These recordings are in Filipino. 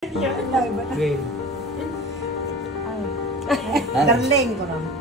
Green. Darling ko naman.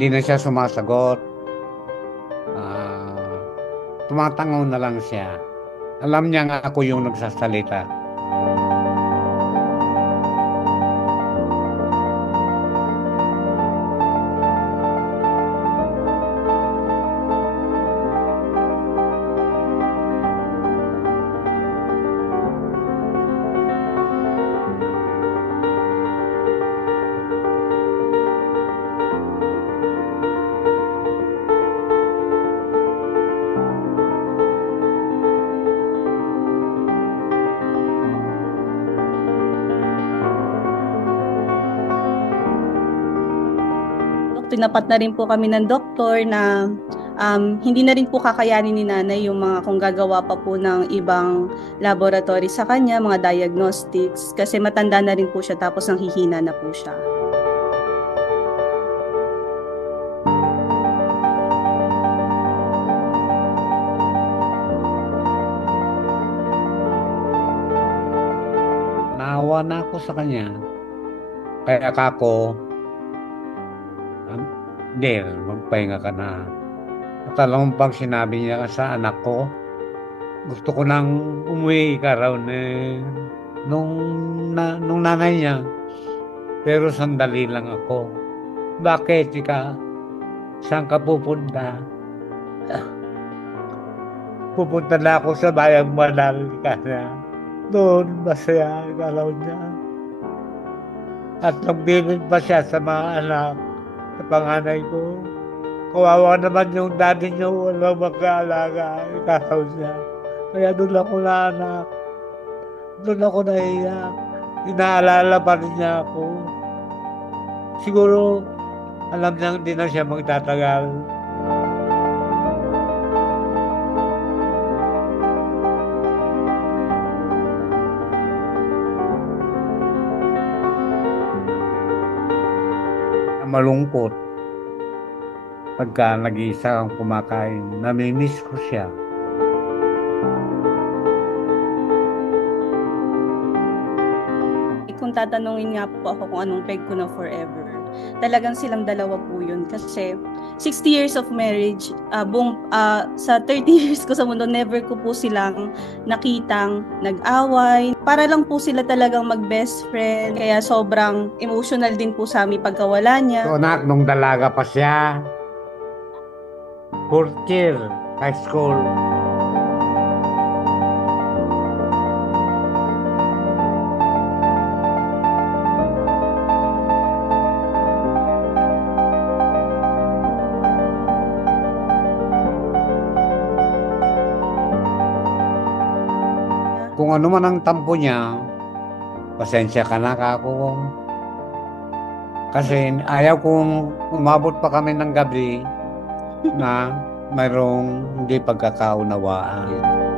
Hindi na siya sumasagot. Tumatangaw na lang siya. Alam niya nga ako yung nagsasalita. Tinapat na rin po kami ng doktor na hindi na rin po kakayanin ni nanay yung mga kung gagawa pa po ng ibang laboratory sa kanya, mga diagnostics, kasi matanda na rin po siya tapos nanghihina na po siya. Naawa na ako sa kanya. Kaya ako, hindi, magpahinga ka na. At alam mo pag sinabi niya sa anak ko, gusto ko nang umuwi ka raw nung nanay niya. Pero sandali lang ako. Bakit ka? Saan ka pupunta? Pupunta na ako sa bayang Manal ka na. Doon masaya ang araw niya. At nagbinig pa siya sa mga anak. Sa panganay ko, kawawa naman yung daddy niya, walang mag-aalaga, ikaw siya. Kaya doon ako na anak, doon ako naiyak, inaalala pa rin niya ako. Siguro, alam niya hindi na siya magtatagal. Malungkot pagka nag-iisa kang kumakain, namimiss ko siya. Kung tatanungin nga po ako kung anong peg ko na forever, talagang silang dalawa po yun. Kasi 60 years of marriage, sa 30 years ko sa mundo, never ko po silang nakitang nag-away. Para lang po sila talagang mag-best friend. Kaya sobrang emotional din po sa amin pagkawala niya. So anak, nung dalaga pa siya, fourth year, high school. Kung ano man ang tampo niya, pasensya ka na kako. Kasi ayaw kong umabot pa kami ng gabi na mayroong hindi pagkakaunawaan.